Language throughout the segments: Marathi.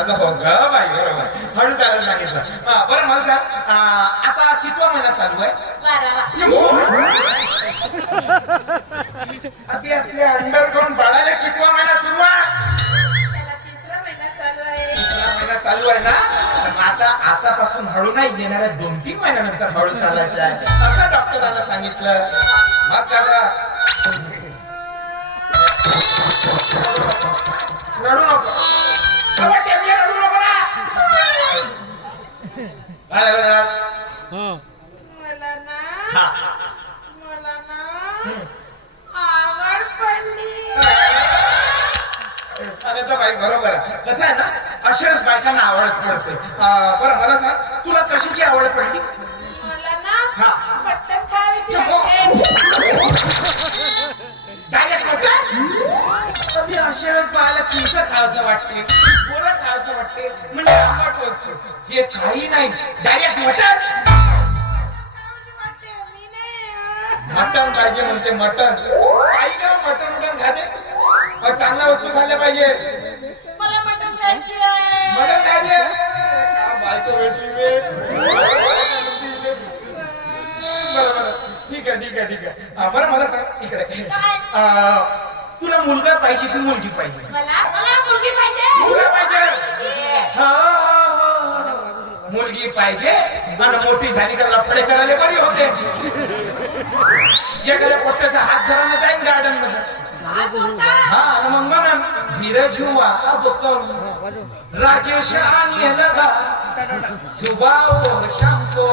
अगं हो ग बाई बरोबर. हळू चालायला सांगितलं. हा बरं मला सांग आता कितवा महिना चालू आहे? अगदी आपल्या अंडर करून बाळाला कितवा महिना सुरू आहे? त्याला चालू आहे. ना? आता आतापासून हळू नाही येणाऱ्या दोन तीन महिन्यानंतर हळू चालायचं आहे. असं डॉक्टरांना सांगितलं. मग दादा. रडू नको. बाबा, टेबले रडू नको ना. काय झालं ना? मला ना हा. मला ना आवड पडली अरे तो बाई बरोबर आहे कसं आहे ना अशाच बायकांना आवड पडते बरं मला सांग तुला कशाची आवड पडली मला ना हा. वेळेस पाहायला चिंच खावंसं वाटते पोरं खावंसं वाटते म्हणजे आंबट वस्तू हे काही नाही. Direct mutton. खावीशी वाटते मी नाही मटण पाहिजे म्हणते मटण. आई का मटण मटण खाते चांगल्या वस्तू खाल्ल्या पाहिजे. मटण खायची बायको भेटली बे बरं बरं. ठीक आहे ठीक आहे ठीक आहे. बरं मला सांग इकडे. तुला मुलगा पाहिजे की मुलगी पाहिजे? मला? मला मुलगी पाहिजे. मुलगा. हा, हा, हा. आणि मोठी झाली का लफडे करायला बरी होते. पोट्याचा हात धरायला गार्डनमध्ये? हा मग म्हणा धीरज हुआ अब कौन राजेश आणि लगा. सुबह और शाम को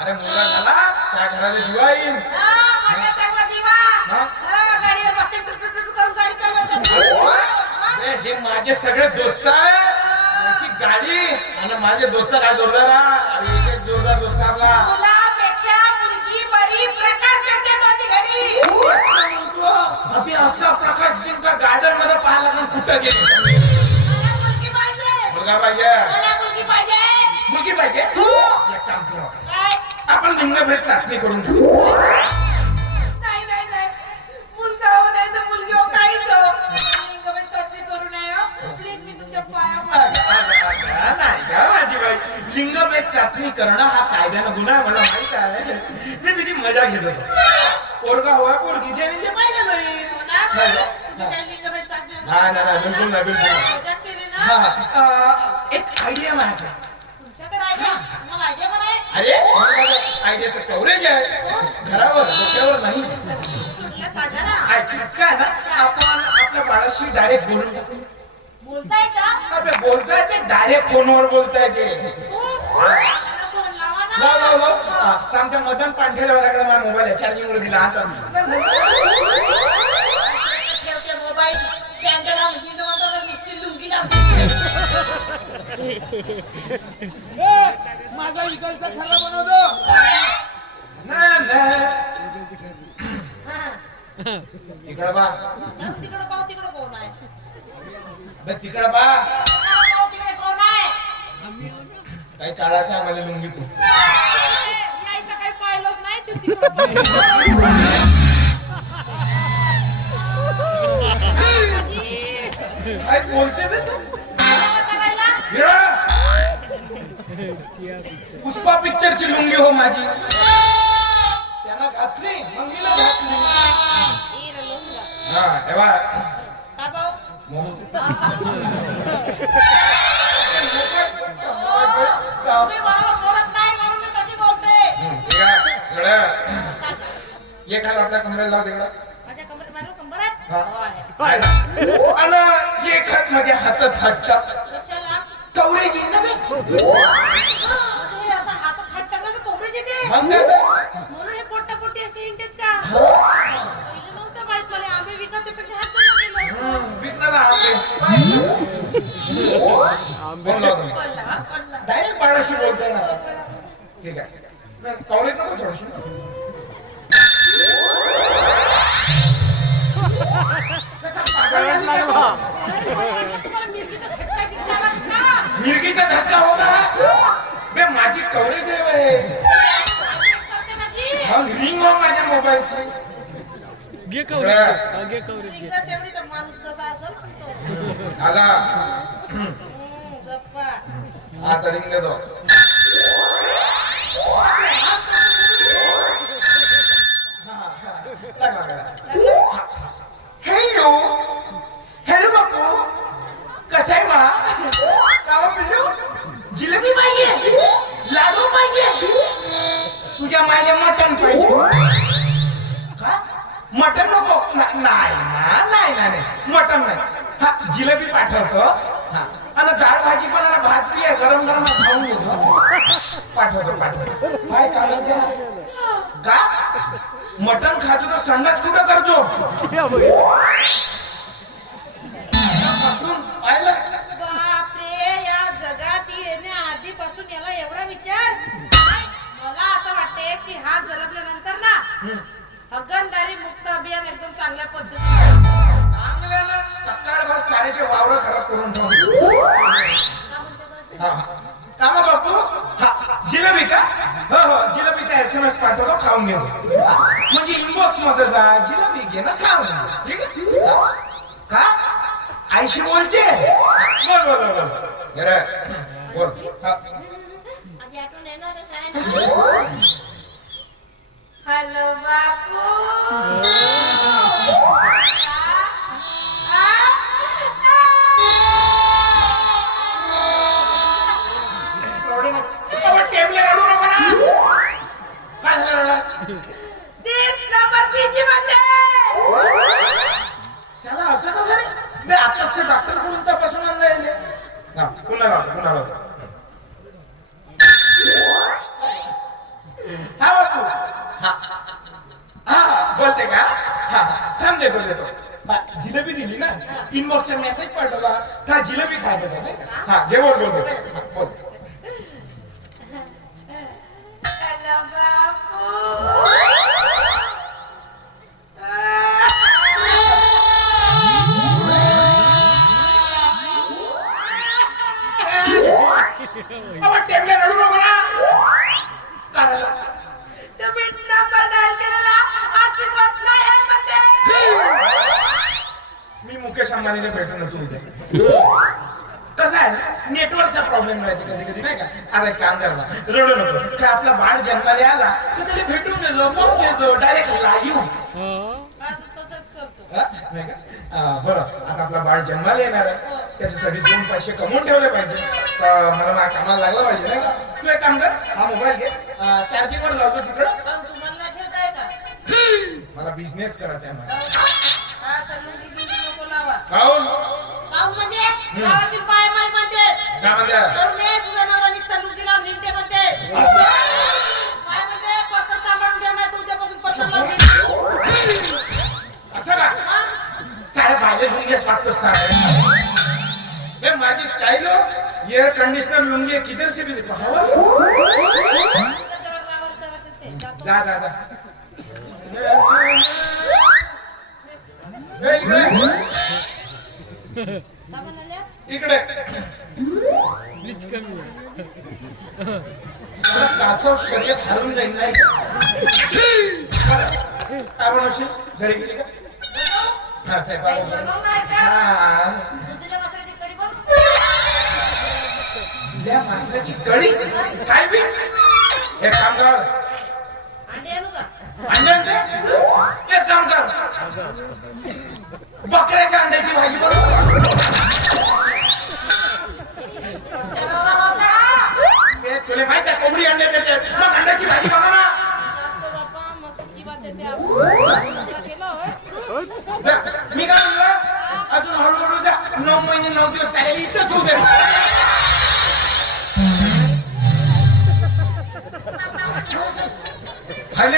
अरे मुलगा झाला त्या घराला दिवा येईल हा, माझे सगळे दोस्त आहे गाडी आणि माझे दोस्त काय जोरदार. अरे एक एक जोरदार दोस्त आपला. असं म्हणतो. अभि असा प्रकाश सिंग का गार्डनमध्ये पाहायला लागून कुठं गेले? मला मुलगी पाहिजे. मुलगा पाहिजे. मला मुलगी पाहिजे? हो. एक काम करू? आपण लिंगभेद चाचणी करून घेऊ. नाही नाही नाही. मुलगा हो नाही तर मुलगी हो काहीच हो. लिंगभेद चाचणी करू नये हो. प्लीज मी तुमच्या पाया पडते. नाही का माझी बाई लिंगभेद चाचणी करणं हा कायद्यानं गुन्हा आहे मला माहीत आहे. मी तुझी मजा घेत. होतो पोरगा हवा पोरगी जे ते पाहिजे नाही. हो ना? नाही. तुम्ही काय लिंगभेद चाचणी वगैरे नाही, नाही, नाही, बिलकुल नाही, बिलकुल नाही. मजाक केली ना? हा, हा. अं, एक आयडिया माझ्याकडे तुमच्याकडे आयडिया मग आयडिया पण आहे अरे आयडियाचं कव्हरेज आहे. घरावर डोक्यावर नाही. ना ऐक, काय ना? आपण आपल्या बाळाशी डायरेक्ट बोलून टाकू. बोलताय का? अबे बोलताय ते डायरेक्ट फोनवर बोलताय ते. मला फोन लावा ना लाव लाव लाव हा, तर आमच्या मदन पांठेलवाल्याकडे माझा मोबाईल आहे. चार्जिंग वर दिला. आता माझा इकडचा खरा बनवतो. बा. तिकडं पाहू तिकडं कोण आहे? बे तिकडे बा. तिकडं पाहू तिकडे कोण आहे? काही काळाच्या मला लुंगी तू यायचं काही पाहिलंच नाही तू तिकडं पाहू. काय बोलते बे तू! पुष्पा पिक्चरची लुंगी हो माझी. घातली मग मी ना घातली. हा तेव्हा. एका वाटला कमरेला लाव तिकडं हा. आणि एक हात माझ्या हातात हात टाक कशाला कवरेज येईल ना बे. मग काय तर? Huh? आला. आता रिंग देतो आणि डाळ भाजी पण आणि भात आहे गरम गरम खाऊन घेतो पाठवतो पाठवतो. काय का? मटण खातो तर संडास कुठं करतो? पासून पाहिलं बापरे या जगात येण्या आधीपासून याला एवढा विचार? मला असं वाटते की हा जलदल्यानंतर ना हगनदारी मुक्त अभियान एकदम चांगल्या पद्धतीने सकाळभर साऱ्याचे वावर खराब करून ठेवतो हा. कामा बापू हा. जिलेबी का? हो हो. जिलेबीचा एस एम एस पाठवतो खाऊन घेऊ. म्हणजे इनबॉक्समध्ये जा. जिलेबी घे ना खाऊन घे. ठीक आहे? का? आईशी बोलते. बोल बोल बोल बोल. बोल. हॅलो बापू. झालं रडा तीस नंबर पीजी मध्ये शाला असं कसं रे मी आताच डॉक्टरकडून तपासून आणलं यायले. हा, पुन्हा लाव पुन्हा लाव हा बापू हा हा बोलते का हा थांब देतो देतो हा, जिलेबी दिली ना इनबॉक्सचा मेसेज पाठवला हा जिलेबी खायचं होतं, नाही का हा घे बोल बोल बाळ जन्माला येणार आहे. त्याच्यासाठी दोन पैसे कमवून ठेवले पाहिजे. मला माझ्या कामाला लागलं पाहिजे नाही का? तू एक काम कर हा मोबाईल घे. चार्जिंग वर लावतो तिकडं. पण मला बिझनेस करायचा आहे मला हा काहून? काहून म्हणजे? गावातील बाय माय म्हणते काय म्हणते करुणे तुझा नवरा नुसता लुंगी लावून निघते म्हणते सारे भाज्या लुंगी सारे बे माझी स्टाईल हो. एअर कंडिशनर लुंगी आहे, किधर से भी देखो. हवा. जा जा जा. बे, इकडे. इकडे. कमी कासव शर्यत हरून जाईल नाही काय घरी गेली का? हा साहेब? हा. बघ. त्या माणसाची कळी काय बी? एक काम कर? एक काम कर बकऱ्याच्या अंड्याची भाजी बनव तुला माहीत आहे कोंबडी अंडे देते. मग अंड्याची भाजी बनव ना जातो बापा, मग तुझी बात येते केलं होय. जा, मी काय म्हणलं अजून हळूहळू जा नऊ महिने नऊ दिवस सॅलरी इथंच होऊ दे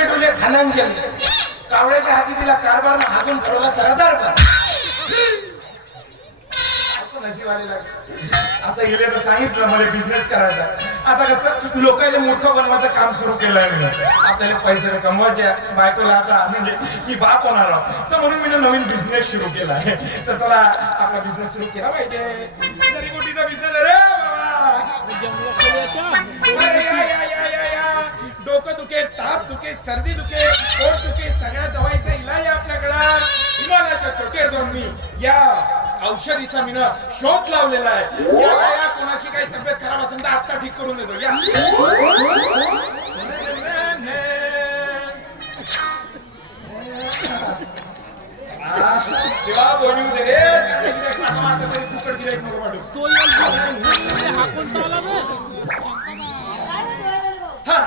डोले खानान गेले कावळ्याच्या हाती तिला कारभार हातून ठरवला सरदार कर आता गेले तर सांगितलं मला बिझनेस करायचा आता कसं लोकांनी मोठं बनवायचं काम सुरू केलं आहे आपल्याला पैसे कमवायचे. बायकोला आता म्हणजे मी बाप होणार आहोत. तर म्हणून मी नवीन बिझनेस सुरू केला आहे. तर चला आपला बिझनेस सुरू केला पाहिजे. कोटीचा बिझनेस अरे या या या या या. डोकं दुखे ताप दुखे सर्दी दुखे पोट दुखे सगळ्या दवाईचा इलाज आहे आपल्याकडं. हिमालयाच्या चोटेर जाऊन मी या. औषधीचा मी ना शोध लावलेला आहे. या कोणाची काही तब्येत खराब असेल तर आत्ता ठीक करून देतो. या. बोलू दे रे. फुकट नको पाठवू. हा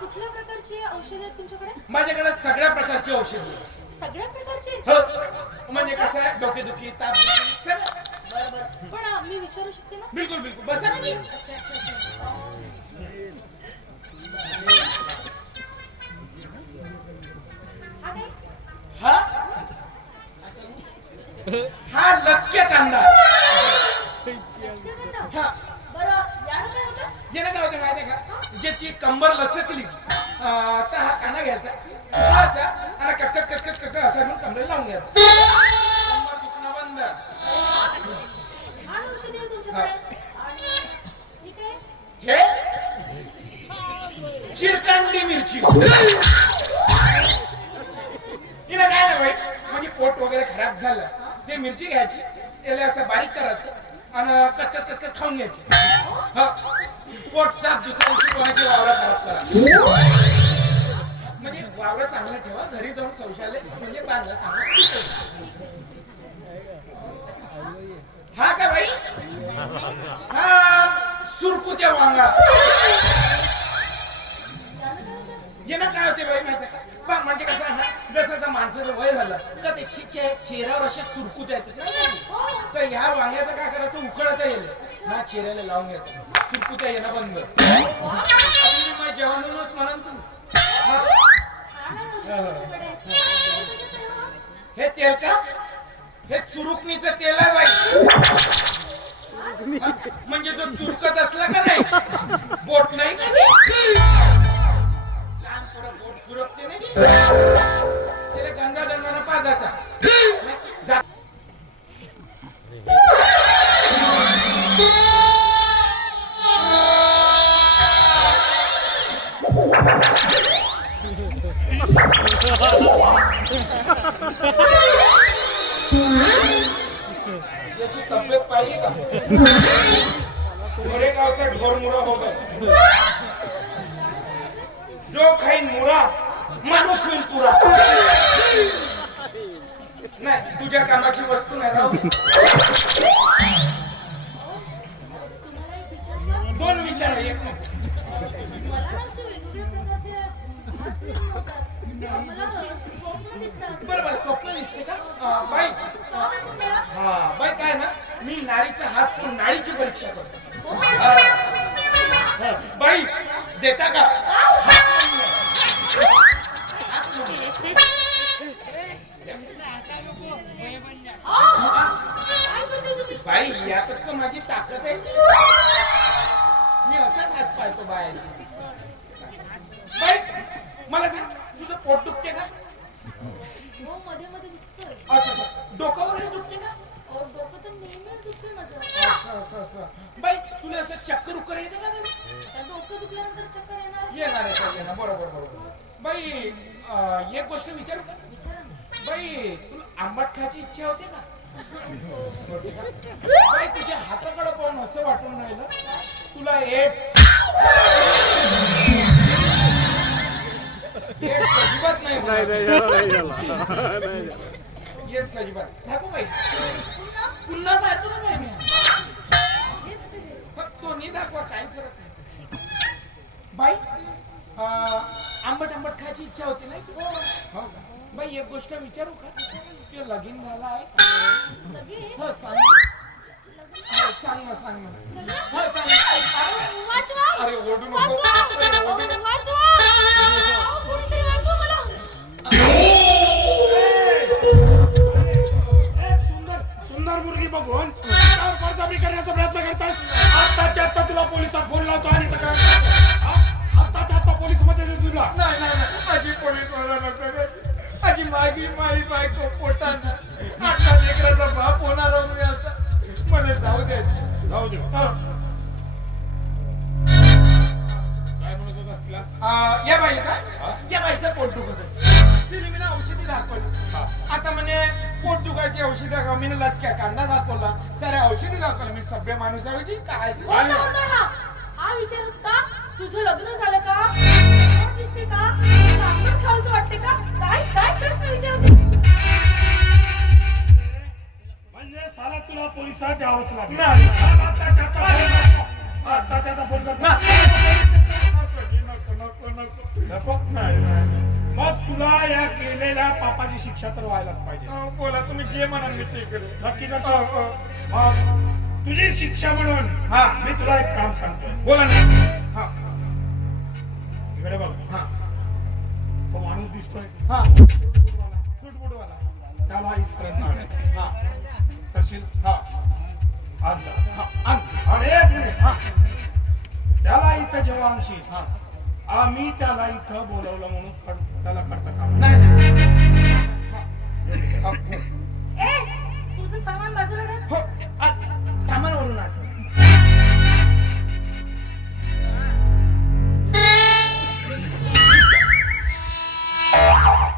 कुठल्या प्रकारची औषध आहेत तुमच्याकडे? माझ्याकडे सगळ्या प्रकारची औषधं. सगळ्या प्रकारची हो म्हणजे कसं आहे? डोकेदुखी. बरोबर. पण अं, मी विचारू शकते ना? बिलकुल बिलकुल. बसा ना. की. अच्छा अच्छा अच्छा. हा काय? हा? हा लचके कांदा. लचकेकांदा? हा. बरं यानं काय होतं? यानं काय होते माहिती आहे का? ज्याची कंबर लचकली अं, तर हा कांदा घ्यायचा खायचा आणि कचकच लावून घ्यायचा कंबर दुखणं बंद. हे. हे चिरकांडी मिरची. हिनं काय नाही भाई म्हणजे पोट वगैरे खराब झालं. ते मिरची घ्यायची त्याला असं बारीक करायचं आणि कचकच कचकच खाऊन घ्यायची. हा. पोट साफ दुसऱ्या दिवशी कोणाची वावरा खराब करा. वावरं चांगलं ठेवा घरी जाऊन शौचालय म्हणजे बांधलं चांगलं हा का बाई? हा सुरकुत्या वांगा. येणं काय होते बाई माहिती का? बा म्हणजे कसं आहे ना जसं माणसाचं वय झालं का ते चे- चेहऱ्यावर असे सुरकुत येतात तर ह्या वांग्याचं काय करायचं? उकळता येईल ना चेहऱ्याला लावून घ्यायचं. सुरकुत्या येणं बंद. आता माझ्या जेवणूनच म्हणून तू. हे तेल का? हे चुरुकणीच तेल आहे बाई. म्हणजे जो चुरकत असला का नाही? बोट नाही का लहान पोरं बोट चुरकते नाही गंगा गंगाना पाजाचा याची तब्येत पाहिजे का? गोरेगावचा ढोर मुरा हो जो खाईन मुरा माणूस होईल पुरा. नाही तुझ्या कामाची वस्तू नाही राहू दोन विचार आहे, एक नाही. बरं बरं स्वप्न दिसते का? अं, बाई. हा बाई काय ना? मी नारीचा हात पण नाळीची परीक्षा करतो. बाई देता का? बाई यातच तर माझी ताकद आहे. मी असाच हात पाळतो बायाची बाई मला सांग. तुझं पोट दुखते का? हो मध्ये मध्ये दुखतोय. असं. डोकं वगैरे दुखते का? अहो, डोकं तर नेहमीच दुखतंय माझं. असं असं असं. बाई तुला असं चक्कर उकर येते का डोकं दुखल्यानंतर चक्कर येणार येणार आहे का येणार. बरोबर बरोबर. बाई अं, एक गोष्ट विचारू का? विचारा ना. बाई तुला आंबट खायची इच्छा होते का? होते का? बाई तुझ्या हाताकडे पाहून असं वाटून राहिलं तुला एड्स नाही अजिबात. दाखव बाई. पुन्हा? पुन्हा पाहतो ना बाई मी. हेच करेल. फक्त तो नाही दाखवा काही फरक नाही बाई अं, आंबट आंबट खायची इच्छा होती नाही तुला? हो का? बाई एक गोष्ट विचारू का? तुझं लगीन झालं आहे हो सांग ना. हो, सांग ना सांग ना. हो सांग ना. वाचवा. अरे ओढू नको. वाचवा. अरे, ओढू अहो, म्हणे पोट दुखायची औषधी दाखव मी लचक्या कांदा दाखवला. साऱ्या औषधी दाखवल्या मी सभ्य माणूस आहे जी काळजी कोणता होता हा? हा विचारत होता तुझं लग्न झालं का? पोट का? तुला आंबट खावंसं वाटते का? काय? काय प्रश्न विचारते? म्हणजे साला तुला पोलिसात द्यावंच लागेल. नाही. आत्ताच्या आत्ता फोन करतो. आत्ताच्या आता फोन करतो. नको? नाही. नाही मग तुला या केलेल्या पापाची शिक्षा तर व्हायलाच पाहिजे अहो, बोला तुम्ही जे म्हणाल मी ते करू नक्की. मग तुझी शिक्षा म्हणून. हा. मी तुला एक काम सांगतोय बोला ना. हा. इकडे बघ. हा. तो माणूस दिसतोय. हा. सुटबुटवाला त्याला इथपर्यंत. हा. करशील? हा. हा. आण. आणि एक मिनिट. हा. त्याला इथं जेव्हा आणशील हा. आम्ही त्याला इथं बोलवलं म्हणून त्याला करता काम नाही नाही. ए तुझं सामान बाजूला. हो आ, सामानावरून आण.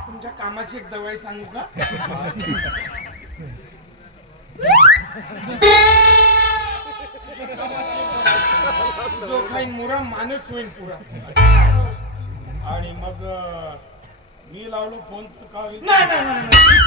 तुमच्या कामाची एक दवाई सांगू का जो खाईन मुरा माणूस होईन पुरा. आणि मग मी लावलो फोन तर का होईल? नाही नाही नाही, नाही